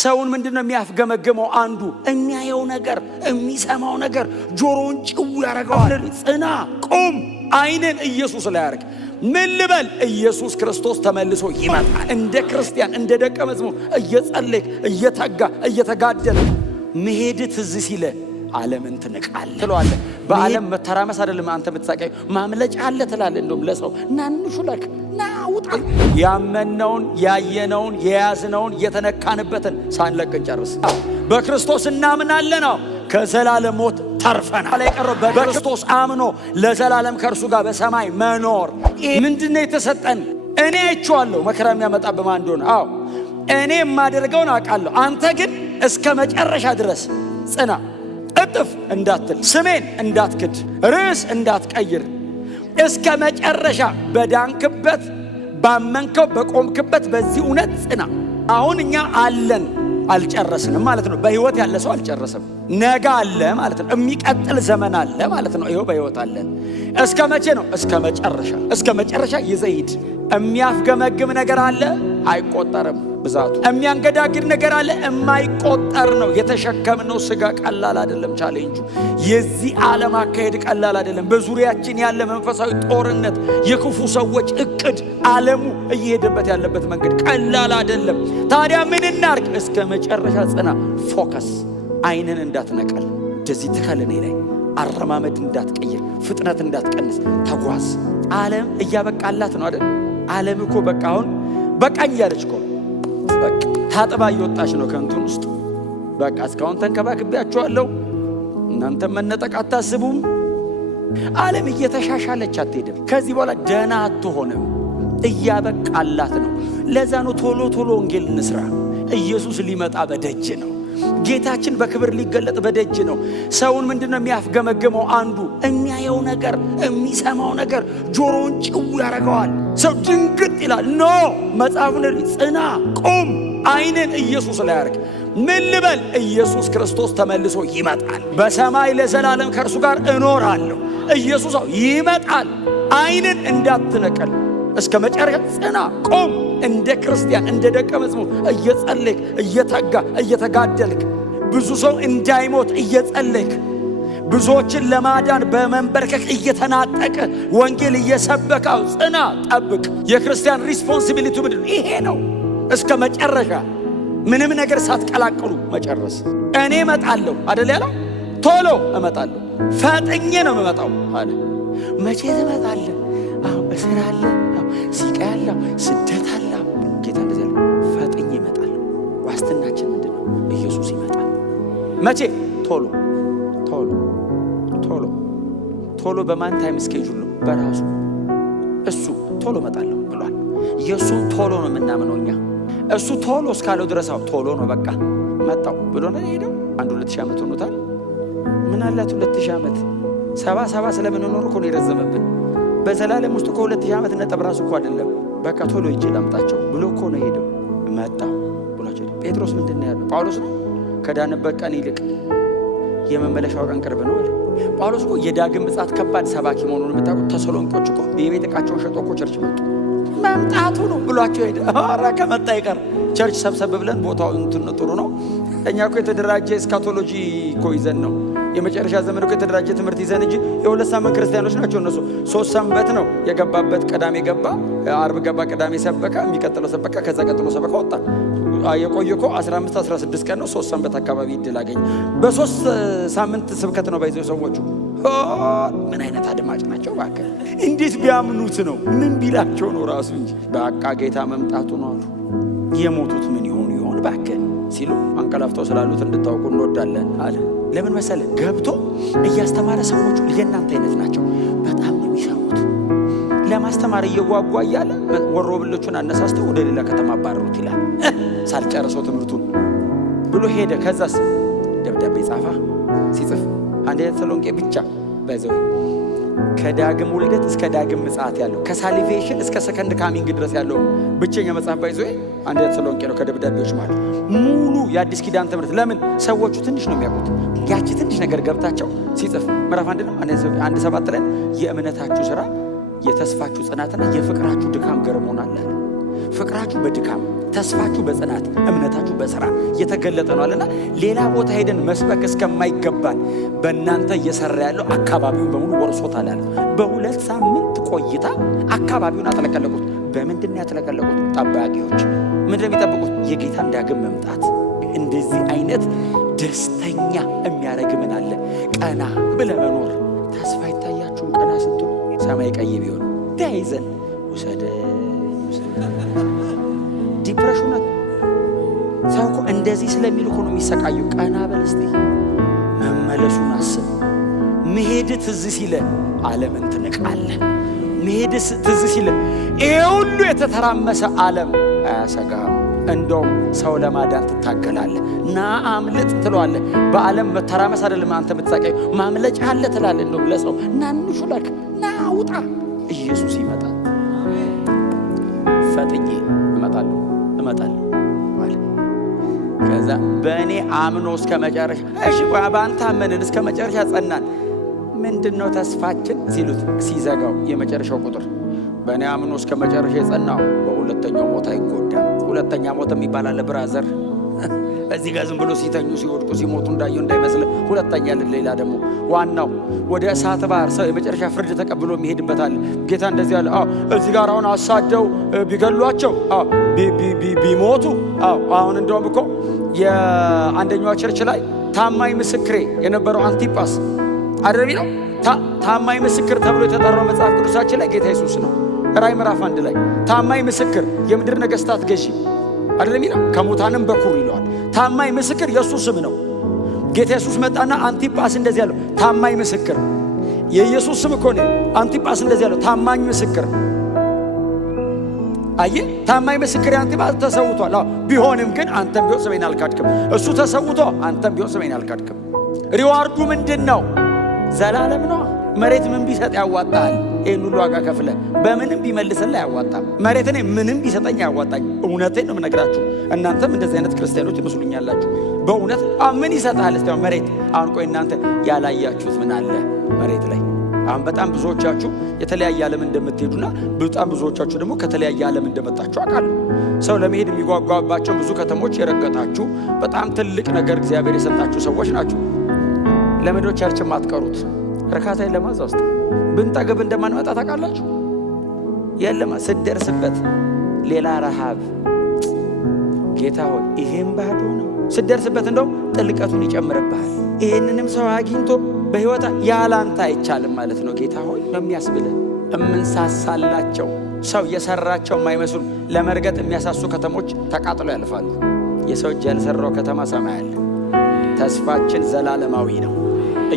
ሰውን ምንድነው የሚያፍገመግመው? አንዱ የሚያየው ነገር፣ የሚሰማው ነገር ጆሮውን ጭው ያደርገዋል። ጽና፣ ቁም፣ አይንን ኢየሱስ ላይ ያርግ። ምን ልበል? ኢየሱስ ክርስቶስ ተመልሶ ይመጣል። እንደ ክርስቲያን እንደ ደቀ መዝሙር እየጸለይክ እየተጋ እየተጋደለ መሄድ ትዝ ሲለ ዓለምን ትንቃለህ ትለዋለህ። በዓለም መተራመስ አይደለም አንተ የምትሳቀዩ፣ ማምለጫ አለ ትላለህ። እንደውም ለሰው ናንሹ ለክ ናውጣ ያመነውን ያየነውን የያዝነውን የተነካንበትን ሳንለቅን ጨርስ። በክርስቶስ እናምናለን፣ ከዘላለም ሞት ተርፈናል። የቀረው በክርስቶስ አምኖ ለዘላለም ከእርሱ ጋር በሰማይ መኖር። ምንድነው የተሰጠን? እኔ አይቼዋለሁ መከራ የሚያመጣ በማን እንደሆነ። እኔ የማደርገውን አውቃለሁ። አንተ ግን እስከ መጨረሻ ድረስ ጽና። እጥፍ እንዳትል፣ ስሜን እንዳትክድ፣ ርዕስ እንዳትቀይር፣ እስከ መጨረሻ በዳንክበት ባመንከው በቆምክበት በዚህ እውነት ጽና። አሁን እኛ አለን፣ አልጨረስንም ማለት ነው። በህይወት ያለ ሰው አልጨረሰም። ነገ አለ ማለት ነው። የሚቀጥል ዘመን አለ ማለት ነው። ይኸው በህይወት አለን። እስከ መቼ ነው? እስከ መጨረሻ። እስከ መጨረሻ ይዘህ ሂድ። የሚያፍገመግም ነገር አለ፣ አይቆጠርም ብዛቱ። የሚያንገዳግድ ነገር አለ፣ የማይቆጠር ነው። የተሸከምነው ስጋ ቀላል አይደለም። ቻሌንጁ የዚህ ዓለም አካሄድ ቀላል አይደለም። በዙሪያችን ያለ መንፈሳዊ ጦርነት፣ የክፉ ሰዎች እቅድ፣ ዓለሙ እየሄደበት ያለበት መንገድ ቀላል አይደለም። ታዲያ ምን እናርግ? እስከ መጨረሻ ጽና። ፎከስ፣ አይንን እንዳትነቀል፣ እንደዚህ ትከልኔ ላይ አረማመድ እንዳትቀይር፣ ፍጥነት እንዳትቀንስ፣ ተጓዝ። ዓለም እያበቃላት ነው አይደል? ዓለም እኮ በቃ አሁን በቃኝ እያለች እኮ በቃ ታጥባ እየወጣች ነው ከንቱን ውስጥ። በቃ እስካሁን ተንከባክቤያችኋለሁ፣ እናንተ መነጠቅ አታስቡም። ዓለም እየተሻሻለች አትሄድም። ከዚህ በኋላ ደህና አትሆንም። እያበቃላት ነው። ለዛ ነው ቶሎ ቶሎ ወንጌል እንስራ። ኢየሱስ ሊመጣ በደጅ ነው። ጌታችን በክብር ሊገለጥ በደጅ ነው። ሰውን ምንድነው የሚያፍገመግመው? አንዱ የሚያየው ነገር፣ የሚሰማው ነገር ጆሮውን ጭው ያደርገዋል። ሰው ድንግጥ ይላል። ኖ መጽሐፉን ጽና፣ ቁም፣ አይንን ኢየሱስ ላይ ያርግ። ምን ልበል? ኢየሱስ ክርስቶስ ተመልሶ ይመጣል። በሰማይ ለዘላለም ከእርሱ ጋር እኖራለሁ። ኢየሱስ ይመጣል። አይንን እንዳትነቀል፣ እስከ መጨረሻ ጽና፣ ቁም። እንደ ክርስቲያን እንደ ደቀ መዝሙር እየጸለይክ እየተጋ እየተጋደልክ ብዙ ሰው እንዳይሞት እየጸለይክ ብዙዎችን ለማዳን በመንበርከክ እየተናጠቀ ወንጌል እየሰበካው ጽና፣ ጠብቅ። የክርስቲያን ሪስፖንሲቢሊቲ ምንድን ነው? ይሄ ነው። እስከ መጨረሻ ምንም ነገር ሳትቀላቅሉ መጨረስ። እኔ እመጣለሁ አይደል ያለው? ቶሎ እመጣለሁ፣ ፈጥኜ ነው የምመጣው አለ። መቼ ትመጣለህ? እስር አለ፣ ሲቃይ አለ፣ ስደት አለ። ጌታ እንደዚህ ያለ ፈጥኜ እመጣለሁ። ዋስትናችን ምንድን ነው? ኢየሱስ ይመጣል። መቼ? ቶሎ ቶሎ ቶሎ ቶሎ። በማን ታይም ስኬጁል ነው? በራሱ እሱ ቶሎ እመጣለሁ ብሏል። የእሱን ቶሎ ነው የምናምነው እኛ። እሱ ቶሎ እስካለው ድረስ ቶሎ ነው በቃ መጣው ብሎ ነው ሄደው። 2000 ዓመት ሆኖታል። ምን አላት 2000 ዓመት? 70 ስለምንኖር እኮ ነው የረዘመብን። በዘላለም ውስጥ እኮ 2000 ዓመት ነጥብ ራሱ እኮ አይደለም። በቃ ቶሎ ሂጅ ላምጣቸው ብሎ እኮ ነው ሄደው። መጣው ብሏቸው። ጴጥሮስ ምንድን ነው ያለው? ጳውሎስ ነው ከዳንበት ቀን ይልቅ የመመለሻው ቀን ቅርብ ነው አለ። ጳውሎስ እኮ የዳግም ምጽአት ከባድ ሰባኪ መሆኑን የምታውቁት ተሰሎንቄዎች እኮ የቤት ዕቃቸውን ሸጦ እኮ ቸርች መጡ። መምጣቱ ነው ብሏቸው ሄደ። ኧረ ከመጣ ይቀር ቸርች ሰብሰብ ብለን ቦታው እንትን ጥሩ ነው። እኛ እኮ የተደራጀ እስካቶሎጂ እኮ ይዘን ነው የመጨረሻ ዘመን እኮ የተደራጀ ትምህርት ይዘን እንጂ የ2 ሳምንት ክርስቲያኖች ናቸው እነሱ። 3 ሰንበት ነው የገባበት። ቅዳሜ ገባ፣ አርብ ገባ፣ ቅዳሜ ሰበከ፣ የሚቀጥለው ሰበከ፣ ከዛ ቀጥሎ ሰበከ፣ ወጣ። የቆየ እኮ 15-16 ቀን ነው። 3 ሰንበት አካባቢ እድል አገኘ። በ3 ሳምንት ስብከት ነው ባይዘው ሰዎቹ። ምን አይነት አድማጭ ናቸው እባክህ! እንዴት ቢያምኑት ነው? ምን ቢላቸው ነው ራሱ እንጂ በቃ ጌታ መምጣቱ ነው አሉ። የሞቱት ምን ይሆኑ ይሆን እባክህ ሲሉ አንቀላፍተው ስላሉት እንድታውቁ እንወዳለን አለ። ለምን መሰለ? ገብቶ እያስተማረ ሰዎቹ የእናንተ አይነት ናቸው። በጣም ነው የሚሰሙት። ለማስተማር እየጓጓ እያለ ወሮብሎቹን አነሳስተው ወደ ሌላ ከተማ አባረሩት ይላል። ሳልጨርሰው ትምህርቱን ብሎ ሄደ። ከዛስ ደብዳቤ ጻፋ። ሲጽፍ 1 ተሰሎንቄ ብቻ በዘው ከዳግም ውልደት እስከ ዳግም ምጽአት ያለው ከሳሊቬሽን እስከ ሰከንድ ካሚንግ ድረስ ያለው ብቸኛ መጽሐፍ ባይዘው 1 ተሰሎንቄ ነው። ከደብዳቤዎች ማለት ሙሉ የአዲስ ኪዳን ትምህርት። ለምን ሰዎቹ ትንሽ ነው የሚያውቁት። ያቺ ትንሽ ነገር ገብታቸው ሲጽፍ ምዕራፍ 1 ነው 1:7 ላይ የእምነታችሁ ሥራ የተስፋችሁ ጽናትና የፍቅራችሁ ድካም ገርሞናል አለ። ፍቅራችሁ በድካም ተስፋችሁ በጽናት እምነታችሁ በሥራ የተገለጠ ነው አለና ሌላ ቦታ ሄደን መስበክ እስከማይገባን በእናንተ እየሰራ ያለው አካባቢውን በሙሉ ወርሶታል አለ። በ2 ሳምንት ቆይታ አካባቢውን አጥለቀለቁት። በምንድን ነው ያጥለቀለቁት? ጠባቂዎች ምንድን ነው የሚጠብቁት? የጌታን ዳግም መምጣት። እንደዚህ አይነት ደስተኛ የሚያደርግ ምን አለ? ቀና ብለ መኖር። ተስፋ ይታያችሁም ቀና ስትሉ ሰማይ ቀይ ቢሆን ተያይዘን ውሰደ ዲፕሬሽን ሰው እኮ እንደዚህ ስለሚል እኮ ነው የሚሰቃዩ። ቀና በል እስቲ መመለሱን አስብ። መሄድ ትዝ ሲለ ዓለምን ትንቃለህ። መሄድ ትዝ ሲለ ይሄ ሁሉ የተተራመሰ ዓለም አያሰጋም። እንደውም ሰው ለማዳን ትታገላለህ። ና አምልጥ ትለዋለህ። በዓለም መተራመስ አይደለም አንተ የምትሰቃዩ፣ ማምለጫ አለ ትላለህ። እንደውም ለሰው ናንሹ ለክ ና ውጣ። ኢየሱስ ይመጣል። ፈጥኜ እመጣለሁ ማለት ከዛ በእኔ አምኖ እስከ መጨረሻ እሺ በአንተ አመንን እስከ መጨረሻ ጸናን። ምንድነው ተስፋችን ሲሉት ሲዘጋው የመጨረሻው ቁጥር በእኔ አምኖ እስከ መጨረሻ የጸናው በሁለተኛው ሞት አይጎዳም። ሁለተኛ ሞት የሚባል አለ ብራዘር። እዚህ ጋር ዝም ብሎ ሲተኙ ሲወድቁ ሲሞቱ እንዳየው እንዳይመስል ሁለተኛ ሌላ ደግሞ ዋናው ወደ እሳት ባህር ሰው የመጨረሻ ፍርድ ተቀብሎ የሚሄድበታል። ጌታ እንደዚህ ያለ እዚህ ጋር አሁን አሳደው ቢገሏቸው ቢሞቱ አሁን እንደውም እኮ የአንደኛው ቸርች ላይ ታማኝ ምስክሬ የነበረው አንቲጳስ አደረቢ ነው። ታማኝ ምስክር ተብሎ የተጠራው መጽሐፍ ቅዱሳችን ላይ ጌታ ኢየሱስ ነው። ራዕይ ምዕራፍ 1 ላይ ታማኝ ምስክር የምድር ነገስታት ገዢ አይደለም ይላል። ከሙታንም በኩር ይለዋል። ታማኝ ምስክር የሱ ስም ነው። ጌታ ኢየሱስ መጣና አንቲጳስ እንደዚህ ያለው ታማኝ ምስክር የኢየሱስ ስም እኮ ነው። አንቲጳስ እንደዚህ ያለው ታማኝ ምስክር አየ ታማኝ ምስክር አንቲጳስ ተሰውቷል። ቢሆንም ግን አንተም ቢሆን ስሜን አልካድክም። እሱ ተሰውቶ አንተም ቢሆን ስሜን አልካድክም። ሪዋርዱ ምንድነው? ዘላለም ነው። መሬት ምን ቢሰጥ ያዋጣል? ይሄን ሁሉ ዋጋ ከፍለ በምንም ቢመልስልህ ያዋጣም። መሬት እኔ ምንም ቢሰጠኝ ያዋጣኝ። እውነቴን ነው የምነግራችሁ። እናንተም እንደዚህ አይነት ክርስቲያኖች ይመስሉኛላችሁ። በእውነት ምን ይሰጣል እስቲ መሬት? አሁን ቆይ እናንተ ያላያችሁት ምን አለ መሬት ላይ? አሁን በጣም ብዙዎቻችሁ የተለያየ ዓለም እንደምትሄዱና በጣም ብዙዎቻችሁ ደግሞ ከተለያየ ዓለም እንደመጣችሁ አውቃለሁ። ሰው ለመሄድ የሚጓጓባቸው ብዙ ከተሞች የረገጣችሁ በጣም ትልቅ ነገር እግዚአብሔር የሰጣችሁ ሰዎች ናችሁ። ለምንድነው ቸርች ማትቀሩት? እርካታ ለማዛ ውስጥ ብንጠግብ እንደማንመጣ ታውቃላችሁ። የለም ስትደርስበት ሌላ ረሃብ። ጌታ ሆይ ይሄን ባዶ ነው። ስትደርስበት እንደውም ጥልቀቱን ይጨምርብሃል። ይሄንንም ሰው አግኝቶ በህይወታ ያላንተ አይቻልም ማለት ነው። ጌታ ሆይ የሚያስብልህ እምንሳሳላቸው ሰው የሰራቸው የማይመስሉ ለመርገጥ የሚያሳሱ ከተሞች ተቃጥለው ያልፋሉ። የሰው እጅ ያልሰራው ከተማ ሰማይ አለ። ተስፋችን ዘላለማዊ ነው።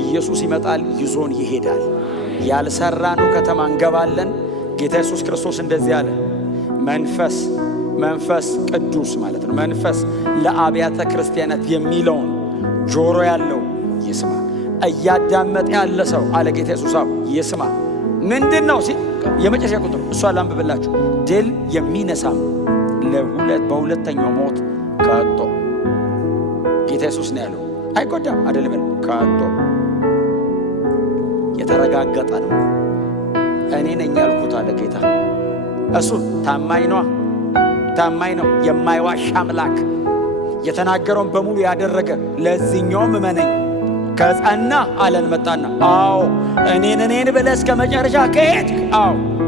ኢየሱስ ይመጣል፣ ይዞን ይሄዳል። ያልሰራነው ከተማ እንገባለን። ጌታ ኢየሱስ ክርስቶስ እንደዚህ አለ። መንፈስ ቅዱስ ማለት ነው። መንፈስ ለአብያተ ክርስቲያናት የሚለውን ጆሮ ያለው ይስማ። እያዳመጠ ያለ ሰው አለ ጌታ ኢየሱስ ይስማ። ምንድነው ሲል የመጨረሻ ቁጥር እሷ ላንብብላችሁ። ድል የሚነሳም በሁለተኛው ሞት ከቶ ጌታ ኢየሱስ ነው ያለው። አይጎዳም አይደለም ከቶ የተረጋገጠ ነው። እኔ ነኝ ያልኩት አለ ጌታ። እሱ ታማኝ ነው፣ የማይዋሽ አምላክ፣ የተናገረውን በሙሉ ያደረገ። ለዚህኛውም እመነኝ ከጸና አለን መጣና እኔን ብለህ እስከ መጨረሻ ከሄድክ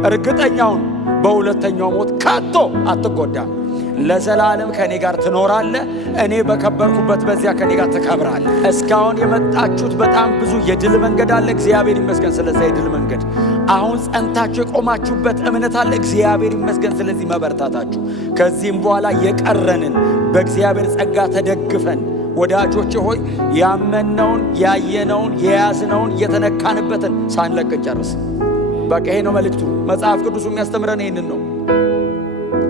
እርግጠኛውን በሁለተኛው ሞት ከቶ አትጎዳም። ለዘላለም ከኔ ጋር ትኖራለህ። እኔ በከበርኩበት በዚያ ከኔ ጋር ትከብራለህ። እስካሁን የመጣችሁት በጣም ብዙ የድል መንገድ አለ። እግዚአብሔር ይመስገን ስለዛ የድል መንገድ። አሁን ጸንታችሁ የቆማችሁበት እምነት አለ። እግዚአብሔር ይመስገን ስለዚህ መበርታታችሁ። ከዚህም በኋላ የቀረንን በእግዚአብሔር ጸጋ ተደግፈን ወዳጆቼ ሆይ ያመነውን ያየነውን የያዝነውን የተነካንበትን ሳንለቅ ጨርስ። በቃ ይሄ ነው መልእክቱ። መጽሐፍ ቅዱስ የሚያስተምረን ይህንን ነው።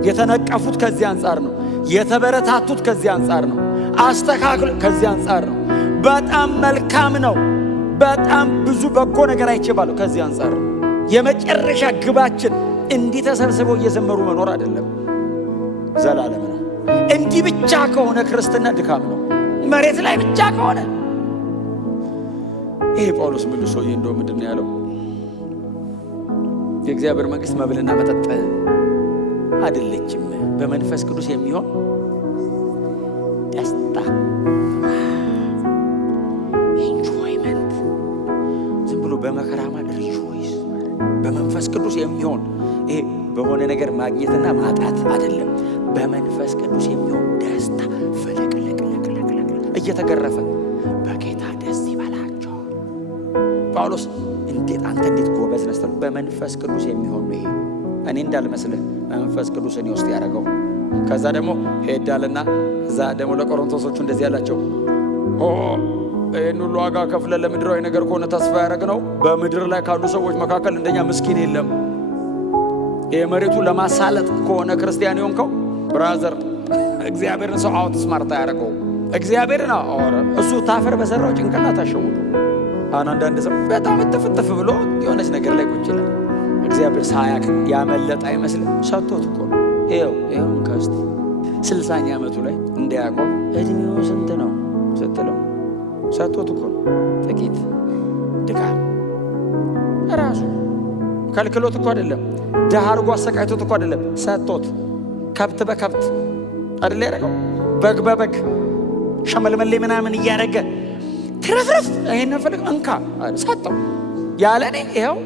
የተነቀፉት ከዚህ አንጻር ነው። የተበረታቱት ከዚህ አንጻር ነው። አስተካክሉ ከዚህ አንጻር ነው። በጣም መልካም ነው። በጣም ብዙ በጎ ነገር አይቼባለሁ ከዚህ አንጻር ነው። የመጨረሻ ግባችን እንዲህ ተሰብስበው እየዘመሩ መኖር አይደለም፣ ዘላለም ነው። እንዲህ ብቻ ከሆነ ክርስትና ድካም ነው። መሬት ላይ ብቻ ከሆነ ይሄ ጳውሎስ መልሶ እንደው ምንድነው ያለው? የእግዚአብሔር መንግስት መብልና መጠጥ አይደለችም። በመንፈስ ቅዱስ የሚሆን ደስታ ኢንጆይመንት፣ ዝም ብሎ በመከራ ማለት ሪጆይስ። በመንፈስ ቅዱስ የሚሆን ይሄ በሆነ ነገር ማግኘትና ማጣት አይደለም። በመንፈስ ቅዱስ የሚሆን ደስታ እየተገረፈ በጌታ ደስ ይበላቸው። ጳውሎስ እንዴት አንተ እንዴት ጎበዝ ነህ? በመንፈስ ቅዱስ የሚሆን ነው። ይሄ እኔ እንዳልመስልህ መንፈስ ቅዱስ እኔ ውስጥ ያደረገው። ከዛ ደግሞ ሄዳልና እዛ ደግሞ ለቆሮንቶሶቹ እንደዚህ ያላቸው ይህን ሁሉ ዋጋ ከፍለን ለምድራዊ ነገር ከሆነ ተስፋ ያደረግነው በምድር ላይ ካሉ ሰዎች መካከል እንደኛ ምስኪን የለም። ይሄ መሬቱ ለማሳለጥ ከሆነ ክርስቲያን የሆንከው ብራዘር፣ እግዚአብሔርን ሰው አውት ስማርት ያደረገው እግዚአብሔርን አወረ እሱ ታፈር በሰራው ጭንቅላት አሸውዱ። አንዳንድ ሰው በጣም ተፈተፈ ብሎ የሆነች ነገር ላይ ቁጭ ይላል። እግዚአብሔር ሳያክ ያመለጠ አይመስልም። ሰጥቶት እኮ ይሄው ከስቲ 60ኛ ዓመቱ ላይ እንዲያቆም እድሜው ስንት ነው ስትለው ሰጥቶት እኮ ጥቂት ድካም ራሱ ከልክሎት እኮ አይደለም። ደሃ አድርጎ አሰቃይቶት እኮ አይደለም። ሰጥቶት ከብት በከብት አይደል ያደረገው፣ በግ በበግ ሸመልመሌ ምናምን እያደረገ ትረፍረፍ ይሄንን ፈልግ እንካ ሰጠው። ያለኔ ይሄው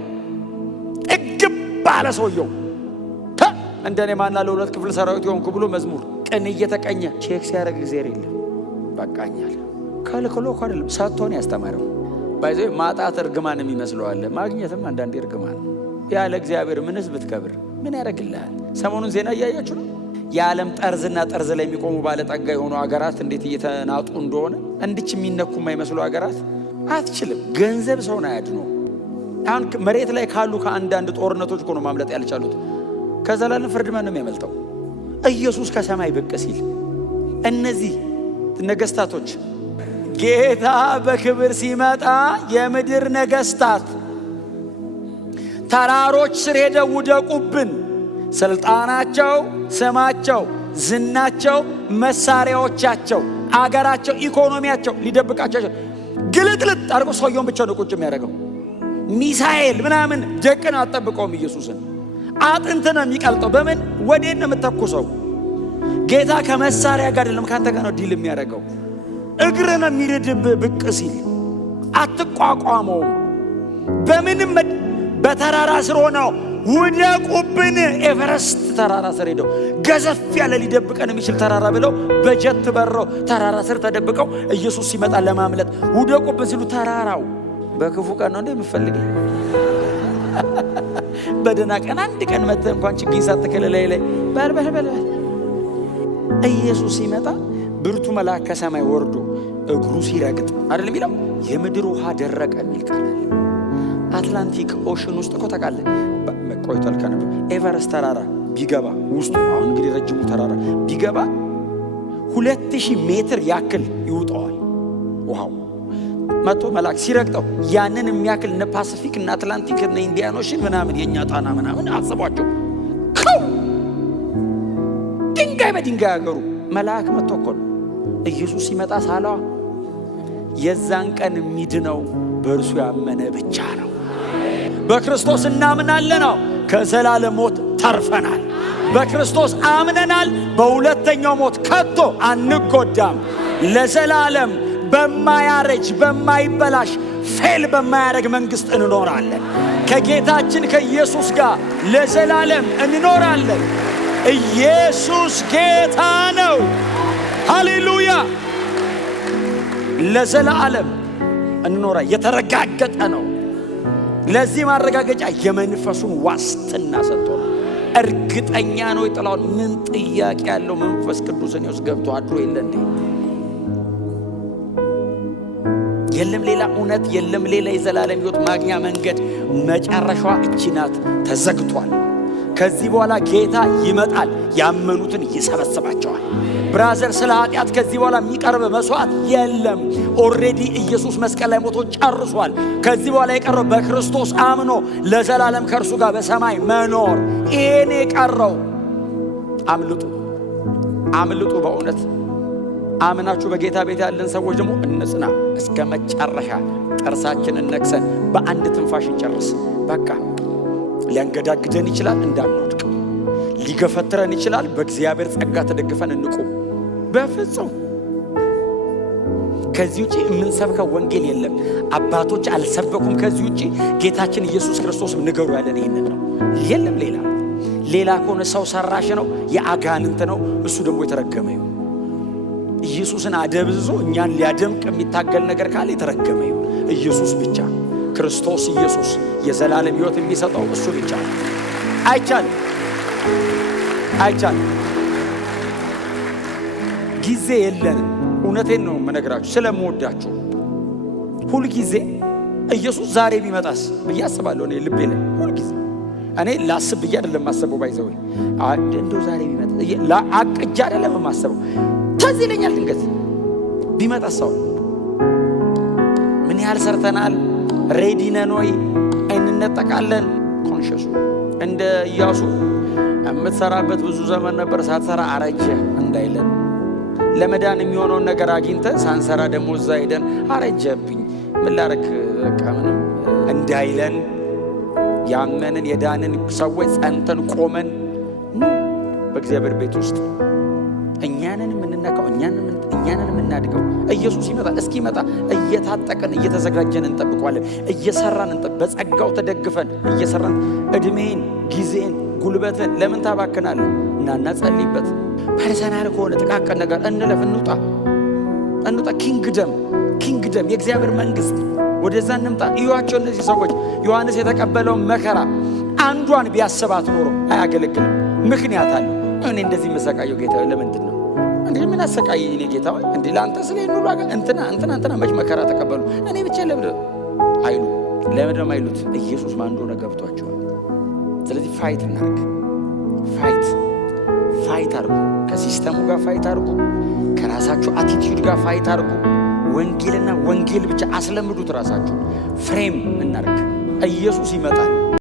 እግብ ባለ ሰውየው እንደኔ ማና ለሁለት ክፍል ሰራዊት የሆንኩ ብሎ መዝሙር ቀን እየተቀኘ ቼክ ሲያደርግ እግዚአብሔር የለም በቃኛል። ከልክሎ እኮ አይደለም ሰጥቶን ያስተማረው። ባይዘ ማጣት እርግማን የሚመስለው አለ፣ ማግኘትም አንዳንዴ እርግማን። ያለ እግዚአብሔር ምንስ ብትከብር ምን ያደርግልሃል? ሰሞኑን ዜና እያያችሁ ነው። የዓለም ጠርዝና ጠርዝ ላይ የሚቆሙ ባለጠጋ የሆኑ አገራት እንዴት እየተናጡ እንደሆነ። እንድች የሚነኩ የማይመስሉ አገራት አትችልም። ገንዘብ ሰውን አያድነው። አሁን መሬት ላይ ካሉ ከአንዳንድ ጦርነቶች እኮ ነው ማምለጥ ያልቻሉት። ከዘላለም ፍርድ ማን ነው የሚያመልጠው? ኢየሱስ ከሰማይ ብቅ ሲል እነዚህ ነገስታቶች ጌታ በክብር ሲመጣ የምድር ነገስታት ተራሮች ስር ሄደው ውደቁብን፣ ስልጣናቸው፣ ስማቸው፣ ዝናቸው፣ መሳሪያዎቻቸው፣ አገራቸው፣ ኢኮኖሚያቸው ሊደብቃቸው ግልጥልጥ አድርጎ ሰውየውን ብቻ ነው ቁጭ የሚያደርገው። ሚሳኤል ምናምን ደቅን አጠብቀውም ኢየሱስን አጥንት ነው የሚቀልጠው። በምን ወዴት ነው የምተኩሰው? ጌታ ከመሳሪያ ጋር አይደለም ካንተ ጋር ነው ዲል የሚያደርገው። እግር ነው የሚርድብ ብቅ ሲል አትቋቋመውም። በምንም በተራራ ስር ሆነው ውደቁብን፣ ኤቨረስት ተራራ ስር ሄደው ገዘፍ ያለ ሊደብቀን የሚችል ተራራ ብለው በጀት በረው ተራራ ስር ተደብቀው ኢየሱስ ሲመጣ ለማምለጥ ውደቁብን ሲሉ ተራራው በክፉ ቀን ነው እንደምፈልገው በደና ቀን አንድ ቀን መጥተህ እንኳን ችግኝ ሳትከል ላይ በል ኢየሱስ ሲመጣ ብርቱ መልአክ ከሰማይ ወርዶ እግሩ ሲረግጥ አይደል የሚለው የምድር ውሃ ደረቀ የሚል ቃል አለ። አትላንቲክ ኦሽን ውስጥ እኮ ታውቃለህ፣ ቆይቷል ከነበር ኤቨረስት ተራራ ቢገባ ውስጡ አሁን እንግዲህ ረጅሙ ተራራ ቢገባ 2000 ሜትር ያክል ይውጣዋል ውሃው። መቶ መልአክ ሲረግጠው ያንን የሚያክል እነ ፓሲፊክ እና አትላንቲክ እና ኢንዲያን ኦሽን ምናምን የኛ ጣና ምናምን አስቧቸው። ድንጋይ በድንጋይ አገሩ መልአክ መጥቶ እኮ ነው ኢየሱስ ሲመጣ ሳለዋ የዛን ቀን የሚድነው በእርሱ ያመነ ብቻ ነው። በክርስቶስ እናምናለን፣ ከዘላለም ሞት ተርፈናል። በክርስቶስ አምነናል። በሁለተኛው ሞት ከቶ አንጎዳም። ለዘላለም በማያረጅ በማይበላሽ ፌል በማያረግ መንግስት እንኖራለን። ከጌታችን ከኢየሱስ ጋር ለዘላለም እንኖራለን። ኢየሱስ ጌታ ነው። ሃሌሉያ! ለዘላለም እንኖራ የተረጋገጠ ነው። ለዚህ ማረጋገጫ የመንፈሱን ዋስትና ሰጥቶናል። እርግጠኛ ነው ይጥላውን ምን ጥያቄ ያለው መንፈስ ቅዱስን ይወስ ገብቶ አድሮ የለ እንዴ? የለም ሌላ እውነት፣ የለም ሌላ የዘላለም ሕይወት ማግኛ መንገድ። መጨረሻዋ እቺ ናት፣ ተዘግቷል። ከዚህ በኋላ ጌታ ይመጣል፣ ያመኑትን ይሰበስባቸዋል። ብራዘር፣ ስለ ኃጢአት ከዚህ በኋላ የሚቀርብ መስዋዕት የለም። ኦልሬዲ ኢየሱስ መስቀል ላይ ሞቶ ጨርሷል። ከዚህ በኋላ የቀረው በክርስቶስ አምኖ ለዘላለም ከእርሱ ጋር በሰማይ መኖር። ይሄን የቀረው አምልጡ፣ አምልጡ። በእውነት አምናችሁ በጌታ ቤት ያለን ሰዎች ደግሞ እንጽና እስከ መጨረሻ። ጥርሳችንን ነክሰን በአንድ ትንፋሽ እንጨርስ። በቃ ሊያንገዳግደን ይችላል፣ እንዳንወድቅ። ሊገፈትረን ይችላል። በእግዚአብሔር ጸጋ ተደግፈን እንቁም። በፍጹም ከዚህ ውጪ የምንሰብከው ወንጌል የለም። አባቶች አልሰበኩም ከዚህ ውጪ። ጌታችን ኢየሱስ ክርስቶስም ንገሩ ያለን ይህንን ነው። የለም ሌላ ከሆነ ሰው ሰራሽ ነው፣ የአጋንንት ነው። እሱ ደግሞ የተረገመ ይሁን። ኢየሱስን አደብዝዞ እኛን ሊያደምቅ የሚታገል ነገር ካለ የተረገመ ይሁን። ኢየሱስ ብቻ፣ ክርስቶስ ኢየሱስ የዘላለም ሕይወት የሚሰጠው እሱ ብቻ። አይቻልም። ጊዜ የለንም። እውነቴን ነው የምነግራችሁ ስለምወዳችሁ። ሁል ጊዜ ኢየሱስ ዛሬ ቢመጣስ ብዬ አስባለሁ። እኔ ልቤ ላይ ሁል ጊዜ እኔ ላስብ ብዬ አይደለም ማሰበው። ባይዘው እንደው ዛሬ ቢመጣ አቅጃ አይደለም ማሰበው። ተዚህ ይለኛል ድንገት ቢመጣስ ሰው ምን ያህል ሰርተናል? ሬዲ ነን ወይ? እንነጠቃለን? ኮንሽሱ እንደ ኢያሱ የምትሰራበት ብዙ ዘመን ነበር፣ ሳትሰራ አረጀ እንዳይለን፣ ለመዳን የሚሆነውን ነገር አግኝተ ሳንሰራ ደግሞ እዛ ሄደን አረጀብኝ ምን ላረክ በቃ ምንም እንዳይለን፣ ያመንን የዳንን ሰዎች ጸንተን ቆመን በእግዚአብሔር ቤት ውስጥ እኛንን የምንነካው እኛንን የምናድገው ኢየሱስ ይመጣል። እስኪመጣ እየታጠቀን እየተዘጋጀን እንጠብቀዋለን። እየሰራን በጸጋው ተደግፈን እየሰራን እድሜን፣ ጊዜን፣ ጉልበትን ለምን ታባክናለህ? እና ጸልይበት። ፐርሰናል ከሆነ ጥቃቅን ነገር እንለፍ፣ እንውጣ። ኪንግደም የእግዚአብሔር መንግስት ወደዛ እንምጣ። እዩዋቸው እነዚህ ሰዎች። ዮሐንስ የተቀበለውን መከራ አንዷን ቢያስባት ኖሮ አያገለግልም። ምክንያት አለ። እኔ እንደዚህ መሰቃየው ጌታ ለምንድን ነው እንዴ? ምን አሰቃየኝ እኔ ጌታ እንዴ? ለአንተ ስለኝ ሁሉ እንትና መች መከራ ተቀበሉ እኔ ብቻ ለምን አይሉ? ለምን አይሉት? ኢየሱስ ማን እንደሆነ ገብቷቸዋል። ስለዚህ ፋይት እናርግ። ፋይት አርጉ። ከሲስተሙ ጋር ፋይት አርጉ። ከራሳችሁ አቲቲዩድ ጋር ፋይት አርጉ። ወንጌልና ወንጌል ብቻ አስለምዱት። ራሳችሁ ፍሬም እናርግ። ኢየሱስ ይመጣል።